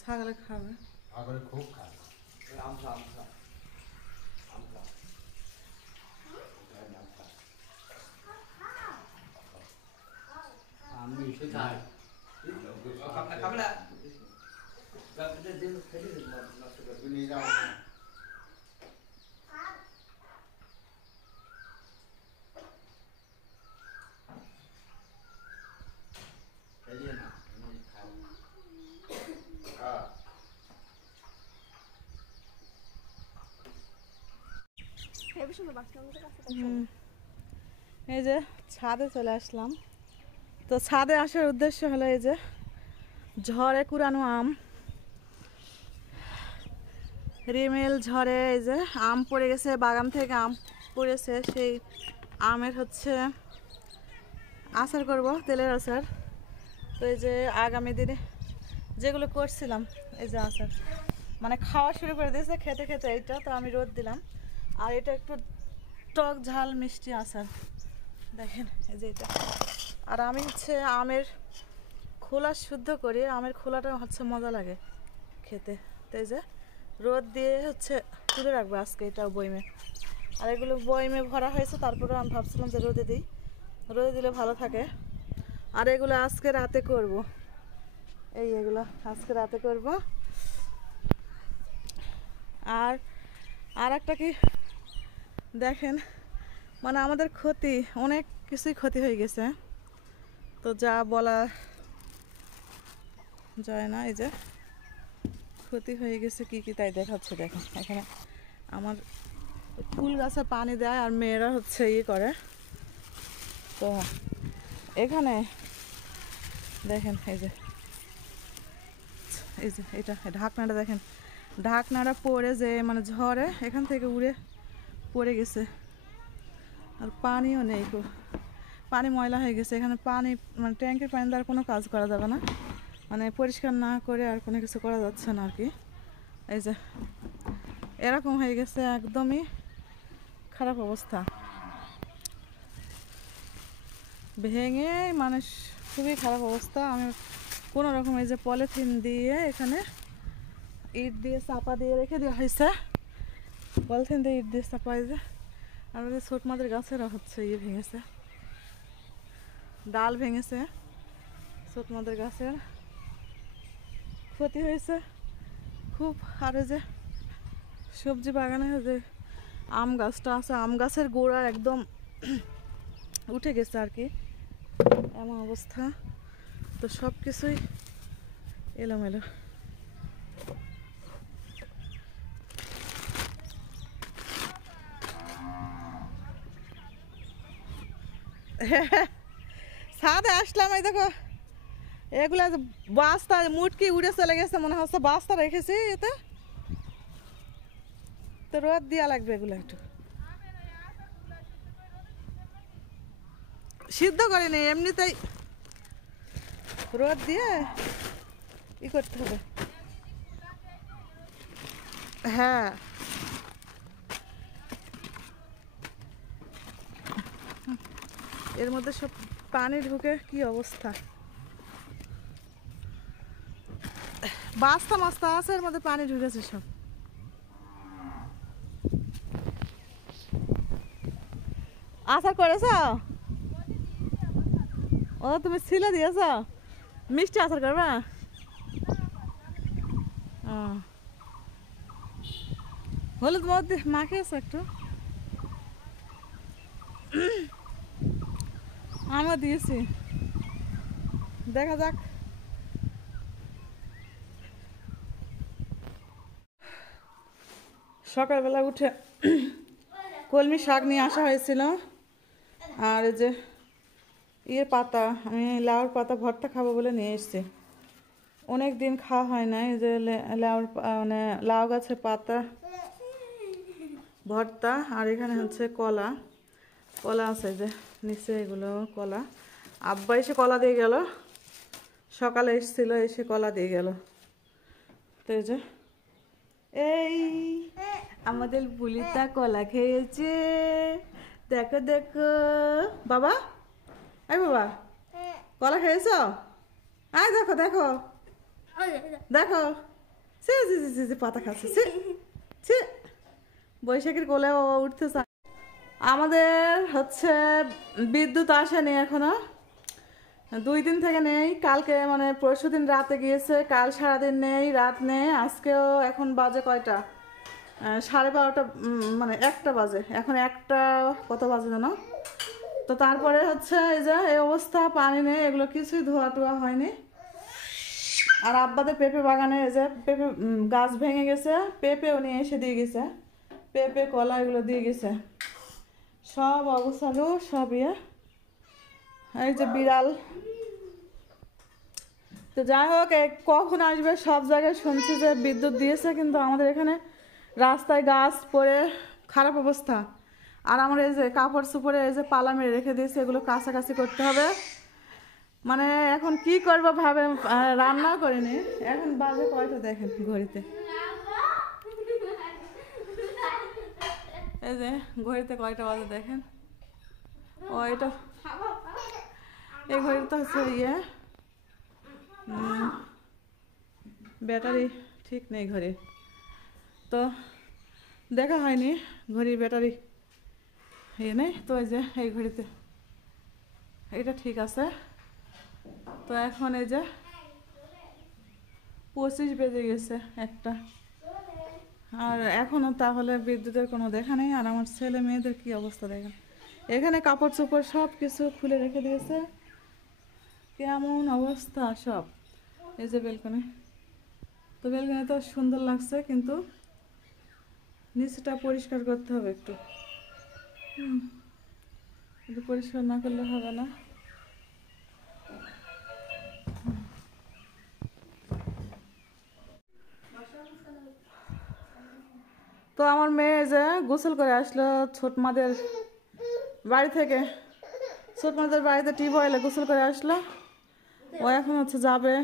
ছাগলে খাবে, ছাগলে খুব খায়। আমি এসে খাই খাবে না নিয়ে যাও খেলিয়ে না খাও এই যে ছাদে চলে আসলাম। তো ছাদে আসার উদ্দেশ্য হলো এই যে ঝড়ে কুড়ানো আম, রিমেল ঝড়ে এই যে আম পড়ে গেছে, বাগান থেকে আম পড়েছে, সেই আমের হচ্ছে আচার করব, তেলের আচার। তো এই যে আগামী দিনে যেগুলো করছিলাম এই যে আচার, মানে খাওয়া শুরু করে দিয়েছে খেতে খেতে এইটা। তো আমি রোদ দিলাম, আর এটা একটু টক ঝাল মিষ্টি আচার দেখেন এই যে এটা। আর আমি হচ্ছে আমের খোলা শুদ্ধ করি, আমের খোলাটা হচ্ছে মজা লাগে খেতে। তো এই যে রোদ দিয়ে হচ্ছে তুলে রাখবো আজকে এটাও বয়মে। আর এগুলো বয়মে ভরা হয়েছে, তারপরে আমি ভাবছিলাম যে রোদে দিই, রোদে দিলে ভালো থাকে। আর এগুলো আজকে রাতে করব, এগুলো আজকে রাতে করব। আর আর একটা কি দেখেন, মানে আমাদের ক্ষতি, অনেক কিছুই ক্ষতি হয়ে গেছে, তো যা বলা যায় না। এই যে ক্ষতি হয়ে গেছে কি কি তাই দেখাচ্ছে দেখেন। এখানে আমার ফুল গাছে পানি দেয় আর মেয়েরা হচ্ছে করে। তো এখানে দেখেন এই যে এটা ঢাকনাটা দেখেন, ঢাকনাটা পড়ে যে মানে ঝড়ে এখান থেকে উড়ে পড়ে গেছে। আর পানিও নেই, পানি ময়লা হয়ে গেছে। এখানে পানি মানে ট্যাঙ্কের পানি দ্বারা কোনো কাজ করা যাবে না, মানে পরিষ্কার না করে আর কোনো কিছু করা যাচ্ছে না আর কি। এই যে এরকম হয়ে গেছে, একদমই খারাপ অবস্থা, ভেঙে মানে খুবই খারাপ অবস্থা। আমি কোনো রকম এই যে পলিথিন দিয়ে এখানে ইট দিয়ে চাপা দিয়ে রেখে দেওয়া হয়েছে, পলিথিন দিয়ে ইট দিয়ে চাপা হয়েছে। আর ওই ছোট মাদের গাছেরা হচ্ছে ভেঙেছে, ডাল ভেঙেছে, ছোট মাদের গাছের ক্ষতি হয়েছে খুব। আর যে সবজি বাগানে যে আম গাছটা আছে, আম গাছের গোড়া একদম উঠে গেছে আর কি, এমন অবস্থা। তো সব কিছুই এলোমেলো। ছাদে আসলাম, এই দেখো এগুলা বাস্তা মুটকি উড়ে চলে গেছে, মনে হচ্ছে বাস্তা রেখেছি এতে। তো রোদ দেওয়া লাগবে এগুলো, একটু সিদ্ধ করিনি, এমনিতেই রোদ দিয়ে ই করতে হবে। হ্যাঁ এর মধ্যে সব পানি ঢুকে কি অবস্থা, বাস্তা মাস্তা আছে এর মধ্যে পানি ঢুকেছে সব। আচার করেছ? ও তুমি ছিলে দিয়েছ, মিষ্টি আচার করবা? হলুদ মধ্যে মাখিয়েছ একটু, আমিও দিয়েছি, দেখা যাক। সকালবেলা উঠে কলমি শাক নিয়ে আসা হয়েছিল, আর এই যে পাতা, আমি লাউর পাতা ভর্তা খাবো বলে নিয়ে এসেছি। অনেক দিন খাওয়া হয় না, এই যে লাউর মানে লাউ গাছের পাতা ভর্তা। আর এখানে হচ্ছে কলা, কলা আছে যে নিচে, এগুলো কলা। আব্বা এসে কলা দিয়ে গেল, সকালে এসেছিল, এসে কলা দিয়ে গেল। তো এই যে এই আমাদের বুলিটা কলা খেয়েছে, দেখো দেখো বাবা, এই বাবা কলা খেয়েছ? আয় দেখো দেখো, দেখো সে পাতা খাচ্ছে সে সে বৈশাখীর কোলে ও উঠতে চায়। আমাদের হচ্ছে বিদ্যুৎ আসেনি এখনো, 2 দিন থেকে নেই। কালকে মানে পরশুদিন রাতে গিয়েছে, কাল সারাদিন নেই, রাত নেই। আজকেও এখন বাজে কয়টা, 12:30, মানে 1টা বাজে এখন, 1টা কত বাজে জানো। তো তারপরে হচ্ছে এই যে এই অবস্থা, পানি নেই, এগুলো কিছুই ধোয়া টোয়া হয়নি। আর আব্বাদের পেঁপে বাগানে এই যে পেঁপে গাছ ভেঙে গেছে, পেঁপেও নিয়ে এসে দিয়ে গেছে, পেঁপে কলা এগুলো দিয়ে গেছে, সব অবস্থালো সব ইয়ে। এই যে বিড়াল। তো যাই হোক, কখন আসবে সব জায়গায় শুনছি যে বিদ্যুৎ দিয়েছে, কিন্তু আমাদের এখানে রাস্তায় গাছ পড়ে খারাপ অবস্থা। আর আমার এই যে কাপড় চোপড়ে এই যে পালা মেরে রেখে দিয়েছে, এগুলো কাছাকাছি করতে হবে। মানে এখন কি করবো ভাবে, রান্নাও করিনি। এখন বাজে কয়টা দেখেন ঘড়িতে, এই যে ঘড়িতে কয়টা বাজে দেখেন। ও এটা এই ঘড়িটা হচ্ছে ইয়ে, ব্যাটারি ঠিক নেই ঘড়ি, তো দেখা হয়নি ঘড়ির ব্যাটারি ইয়ে নেই। তো এই যে এই ঘড়িতে এটা ঠিক আছে। তো এখন এই যে 25 বেজে গেছে 1টা, আর এখনও তাহলে বিদ্যুতের কোনো দেখা নেই। আর আমার ছেলে মেয়েদের কি অবস্থা দেখেন, এখানে কাপড় চোপড় সব কিছু খুলে রেখে দিয়েছে, কেমন অবস্থা সব। এই যে বেলকনি, তো বেলকনি তো সুন্দর লাগছে, কিন্তু নিচটা পরিষ্কার করতে হবে একটু, একটু পরিষ্কার না করলে হবে না। তো আমার মেয়ে যে গোসল করে আসলো ছোট মাদের বাড়ি থেকে, ছোট মাদের বাড়িতে টিউবওয়েলে গোসল করে আসলো। ও এখন হচ্ছে যাবে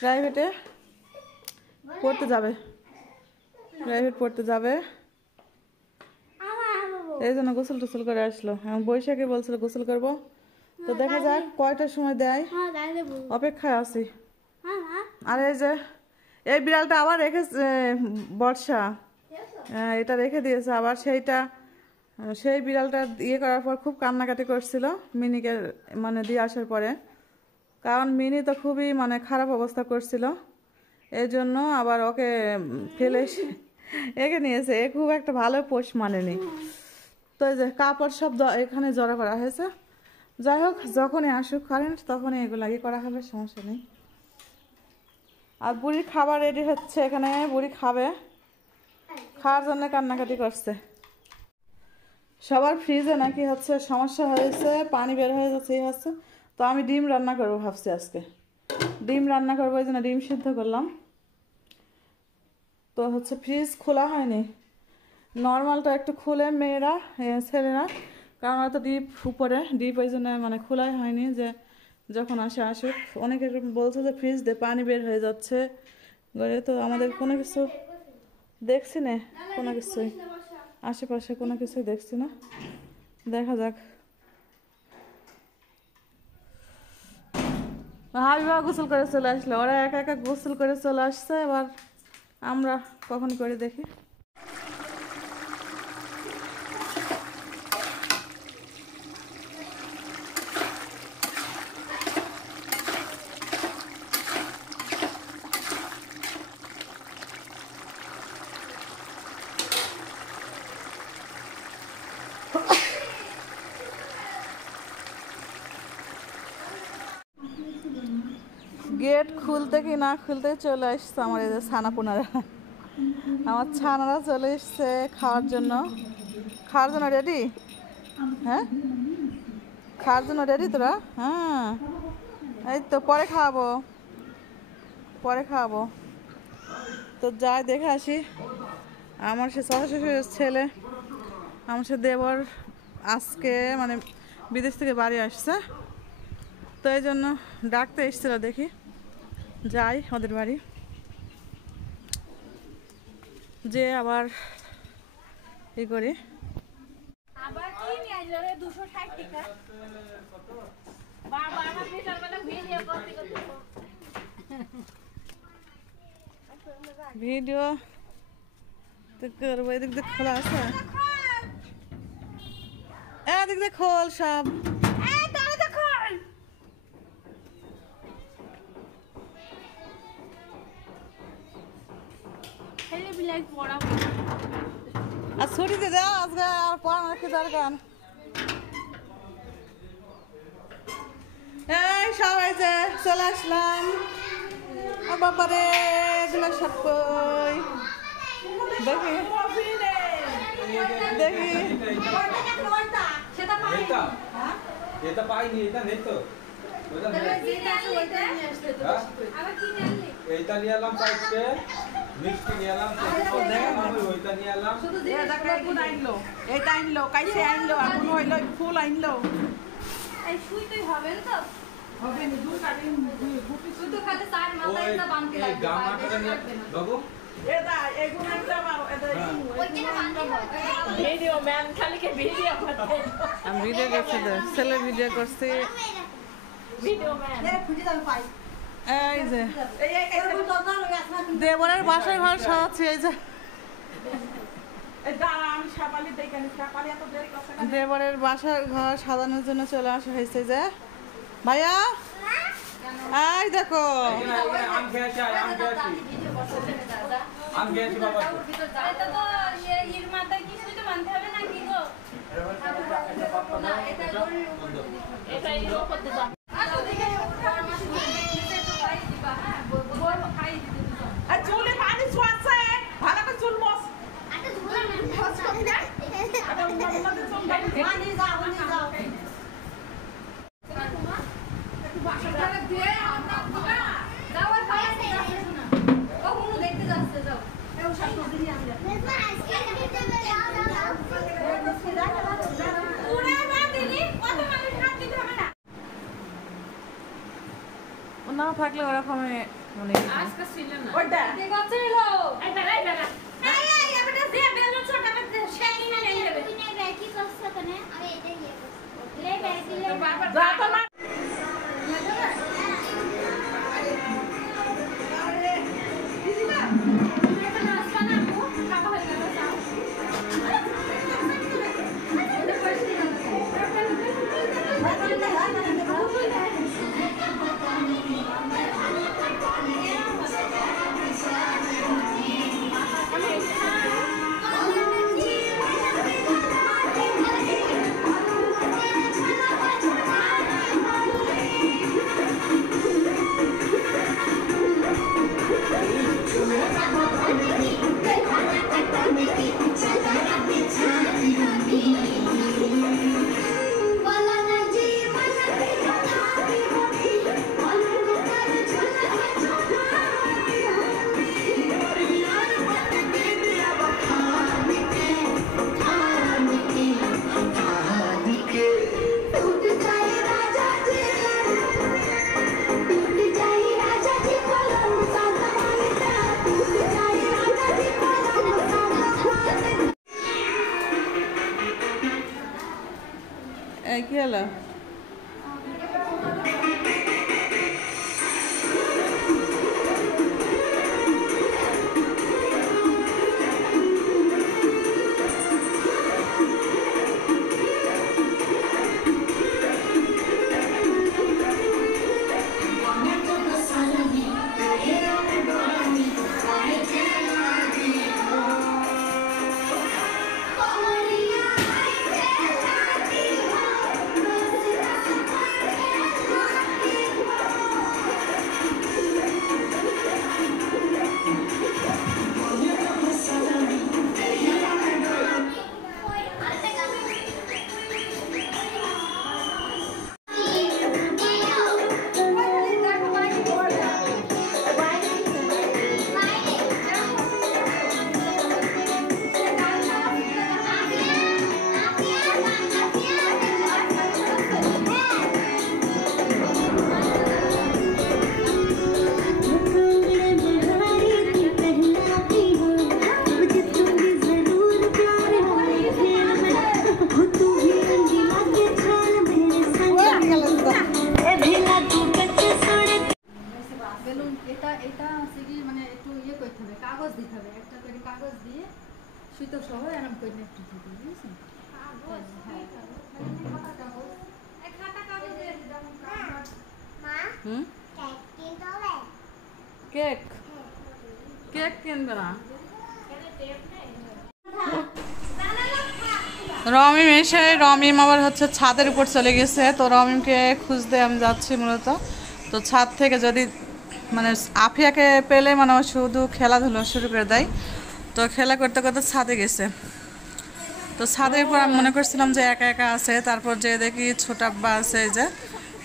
প্রাইভেটে পড়তে যাবে, প্রাইভেট পড়তে যাবে, এই জন্য গোসল টোসল করে আসলো। এখন বৈশাখী বলছিল গোসল করবো, তো দেখা যাক কয়টার সময় দেয়, অপেক্ষায় আছি। আর এই যে এই বিড়ালটা আবার রেখেছে বর্ষা, এটা রেখে দিয়েছে আবার। সেই বিড়ালটা ইয়ে করার পর খুব কান্নাকাটি করছিল মিনিকে, মানে দিয়ে আসার পরে, কারণ মিনি তো খুবই মানে খারাপ অবস্থা করছিল, এই জন্য আবার ওকে ফেলে একে নিয়েছে। এ খুব একটা ভালো পোষ মানেনি। তো এই যে কাপড় সব এখানে জড়া করা হয়েছে। যাই হোক, যখনই আসুক কারেন্ট তখনই এগুলো লাগিয়ে করা হবে, সমস্যা নেই। আর বুড়ির খাবার রেডি হচ্ছে, এখানে বুড়ি খাবে, খাওয়ার জন্য কান্নাকাটি করছে। সবার ফ্রিজে নাকি হচ্ছে সমস্যা হয়েছে, পানি বের হয়ে যাচ্ছে, এই হচ্ছে। তো আমি ডিম রান্না করবো ভাবছি, আজকে ডিম রান্না করবো, এই জন্য ডিম সিদ্ধ করলাম। তো হচ্ছে ফ্রিজ খোলা হয়নি, নর্মালটা একটু খুলে মেয়েরা ছেলেরা, কারণ হয়তো ডিপ উপরে, ডিপ ওই জন্য মানে খোলাই হয়নি, যে যখন আসুক। অনেকে বলছে যে ফ্রিজ দিয়ে পানি বের হয়ে যাচ্ছে ঘরে, তো আমাদের কোনো কিছু দেখছি না, কোনো কিছুই আশেপাশে কোনো কিছুই দেখছি না, দেখা যাক। হাবিবা গোসল করে চলে আসলো, ওরা একা একা গোসল করে চলে আসছে, এবার আমরা কখন করে দেখি। গেট খুলতে কি না খুলতে চলে এসছে আমার এই যে ছানাপোনারা, আমার ছানারা চলে এসছে খাওয়ার জন্য। খাওয়ার জন্য রেডি? হ্যাঁ, খাওয়ার জন্য রেডি তোরা? হ্যাঁ, এই তো পরে খাওয়াবো, পরে খাওয়াবো। তো যাই দেখে আসি। আমার সে শ্বশুরের ছেলে, আমার সে দেবর আজকে মানে বিদেশ থেকে বাড়ি আসছে, তো এই জন্য ডাকতে এসেছিল, দেখি যাই ওদের বাড়ি, যে আবার ই করি। ভিডিও তো করবো। এদিক দিয়ে খোলা আছে, এদিক দিয়ে খোল সব। আর ছুটিতে যাও আজকে, আর পড়ানোর কি দরকার। এই সবাই যে চলে আসলাম। বাবারে এগুলো সব কই দেখি দেখি। এটা পাইনি, এটা নেই তো। এইটা নিয়ে এলাম চাইতে, মিষ্টি নিয়ে এলাম, ওইটা নিয়ে এলাম। এইটা আনলো, কাইসে আনলো, এখন হইলো ফুল আনলো। এই সুইতেই হবে তো? হবে না, দুধ কাটি তুই তো খালি তার মাথায় একটা বানতে লাগবে। গামাটা নিয়ে বাবু, এটা এগুলো একটা মারো, এটা ওইটা বানতে হবে। ভিডিও ম্যান খালি কে ভিডিও করতে, আমি ভিডিও করছি তো, ছেলে ভিডিও করছি। ভিডিও ম্যান এই যে দেবরের বাসায় ঘর সাজাচ্ছি। এই যে দেবরের বাসার ঘর সাজানোর জন্য চলে আসা হয়েছে। যে ভাইয়া এই দেখো, আম খেয়েছি, আম খেয়েছি, আম খেয়েছি বাবা। এটা তো এর মাথায় কি সুইতে বানতে হবে না কি গো? না, এটা গরুর উপর দিতে হবে। এটা এর উপর দিবা। আর ওদিকে ওঠার মাঝে নিচে তো খাই দিবা, হ্যাঁ বড় খাই দিতে দিবা। আর চুলে পানি ছোঁয়াচ্ছে, ভালো করে চুল মস। আচ্ছা ধরে না খরচ করে না। নিয়ে যাও, নিয়ে যাও। একটু বাসা করে দিয়ে আমরা দিবা। যাও আর বাইরে যাচ্ছে না। ও কোনো দেখতে যাচ্ছে যাও। এই সব নদী নিয়ে আমরা। পুরো না দিলি কত মানুষ হাত দিতে হবে না। না থাকলে ওরকম মানে আজকে ছিল না। ওইটা ঠিক আছে এলো। এই বেলা এই বেলা। এই এই এটা দিয়ে বেলুন ছোট করে শেকি না নিয়ে নেবে। যা তো না। কি হলো? Thank you. কাগজ দিয়ে সুতো সহ এরকম করে একটু দিতে বুঝেছেন হুম কেক কেক কিনবে না রমিম এসে রমিম আবার হচ্ছে ছাদের উপর চলে গেছে তো রমিমকে খুঁজতে আমি যাচ্ছি মূলত তো ছাদ থেকে যদি মানে আফিয়াকে পেলে মানে ও শুধু খেলাধুলো শুরু করে দেয় তো খেলা করতে করতে ছাদে গেছে তো ছাদের উপর আমি মনে করছিলাম যে একা একা আছে তারপর যে দেখি ছোট আব্বা আছে এই যে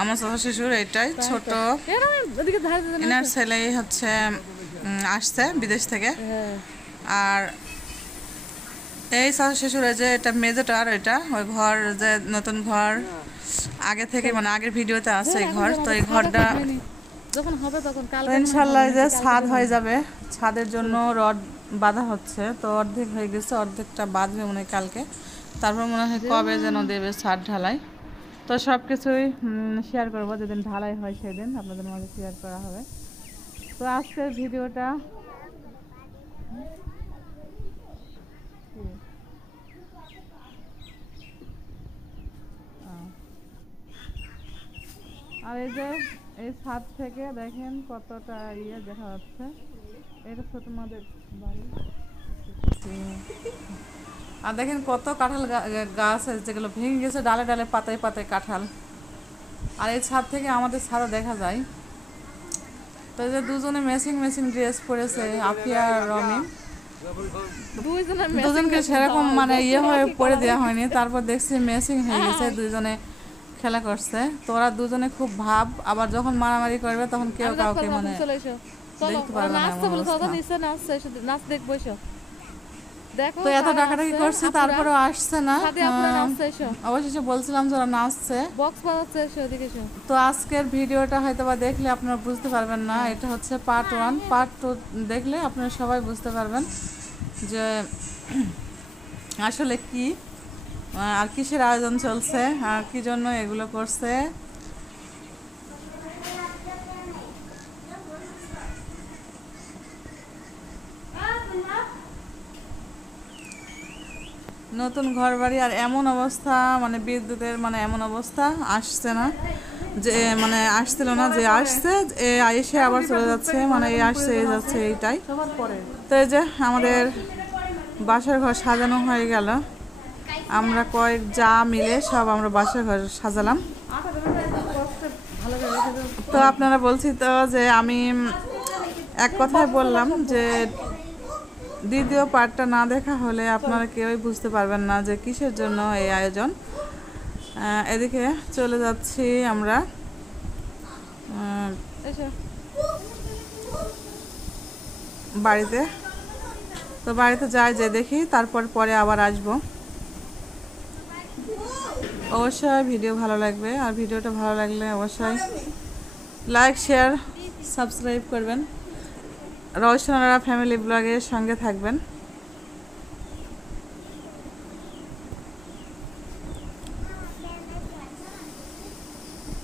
আমার শ্বশুর শিশুর এটাই ছোট এনার ছেলেই হচ্ছে আসছে বিদেশ থেকে আর এই শ্বশুর শিশুর যে এটা মেজোটা আর এটা ওই ঘর যে নতুন ঘর আগে থেকে মানে আগের ভিডিওতে আছে এই ঘর তো এই ঘরটা যখন হবে তখন কাল ইনশাল্লাহ যে ছাদ হয়ে যাবে ছাদের জন্য রড বাঁধা হচ্ছে তো অর্ধেক হয়ে গেছে অর্ধেকটা বাঁধবে মনে হয় কালকে তারপর মনে হয় কবে যেন দেবে ছাদ ঢালাই তো সব কিছুই শেয়ার করবো যেদিন ঢালাই হয় সেদিন আপনাদের মাঝে শেয়ার করা হবে তো আজকের ভিডিওটা আর এই যে এই ছাদ থেকে দেখেন কতটা ইয়ে দেখা যাচ্ছে এটা ছোট মাদের বাড়ি আর দেখেন কত কাঁঠাল গাছ আছে যেগুলো ভেঙে গেছে ডালে ডালে পাতায় পাতায় কাঁঠাল আর এই ছাদ থেকে আমাদের ছাদা দেখা যায় তো এই যে দুজনে ম্যাচিং ম্যাচিং ড্রেস পরেছে আফিয়া আর রমিম দুজনকে সেরকম মানে ইয়ে হয়ে পরে দেওয়া হয়নি তারপর দেখছি ম্যাচিং হয়ে গেছে দুজনে খেলা করছে তো ওরা দুজনে খুব ভাব আবার যখন মারামারি করবে তখন কেউ কাউকে মানে দেখতে পারবে না তো এত ডাকাডাকি করছে তারপরেও আসছে না অবশেষে বলছিলাম যে ওরা নাচছে তো আজকের ভিডিওটা হয়তো বা দেখলে আপনারা বুঝতে পারবেন না এটা হচ্ছে পার্ট 1 পার্ট 2 দেখলে আপনারা সবাই বুঝতে পারবেন যে আসলে কি আর কিসের আয়োজন চলছে আর কি জন্য এগুলো করছে নতুন ঘর বাড়ি আর এমন অবস্থা মানে বিদ্যুতের মানে এমন অবস্থা আসছে না যে মানে আসছিল না যে আসছে এসে আবার চলে যাচ্ছে মানে এই আসছে এই যাচ্ছে এইটাই তো এই যে আমাদের বাসার ঘর সাজানো হয়ে গেল আমরা কয়েক যা মিলে সব আমরা বাসার ঘর সাজালাম তো আপনারা বলছি তো যে আমি এক কথায় বললাম যে দ্বিতীয় পার্টটা না দেখা হলে আপনারা কেউই বুঝতে পারবেন না যে কিসের জন্য এই আয়োজন এদিকে চলে যাচ্ছি আমরা বাড়িতে তো বাড়িতে যাই যে দেখি তারপর পরে আবার আসবো অবশ্যই ভিডিও ভালো লাগবে আর ভিডিওটা ভালো লাগলে অবশ্যই লাইক শেয়ার সাবস্ক্রাইব করবেন রওশনারা ফ্যামিলি ব্লগের সঙ্গে থাকবেন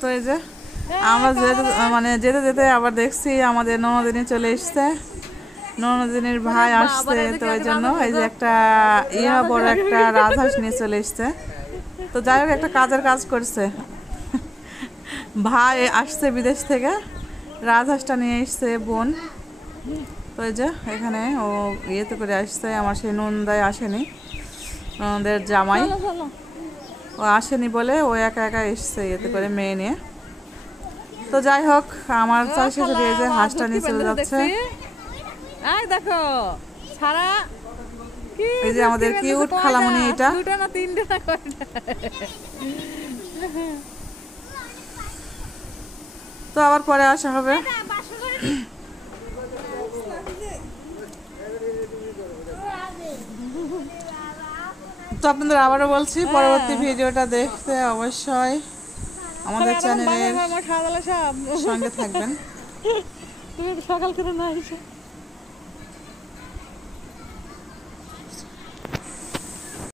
তো এই যে আমরা মানে যেতে যেতে আবার দেখছি আমাদের ননদিনী চলে এসছে ননদিনীর ভাই আসছে তো ওই জন্য এই যে একটা বড় একটা রাজহাঁস নিয়ে চলে এসছে তো যাই হোক একটা কাজের কাজ করছে ভাই আসছে বিদেশ থেকে রাজহাঁসটা নিয়ে এসছে বোন তো এই যে এখানে ও ইয়েতে করে আসছে আমার সেই নন্দায় আসেনি ননদের জামাই ও আসেনি বলে ও একা একা এসছে ইয়েতে করে মেয়ে নিয়ে তো যাই হোক আমার চাই শেষে এই যে হাঁসটা নিয়ে চলে যাচ্ছে দেখো সারা এই যে আমাদের কিউট খালামণি এটা তো আবার পরে আসা হবে তো আপনাদের আবারও বলছি পরবর্তী ভিডিওটা দেখতে অবশ্যই আমাদের চ্যানেলের সঙ্গে থাকবেন তুমি সকাল করে না এসে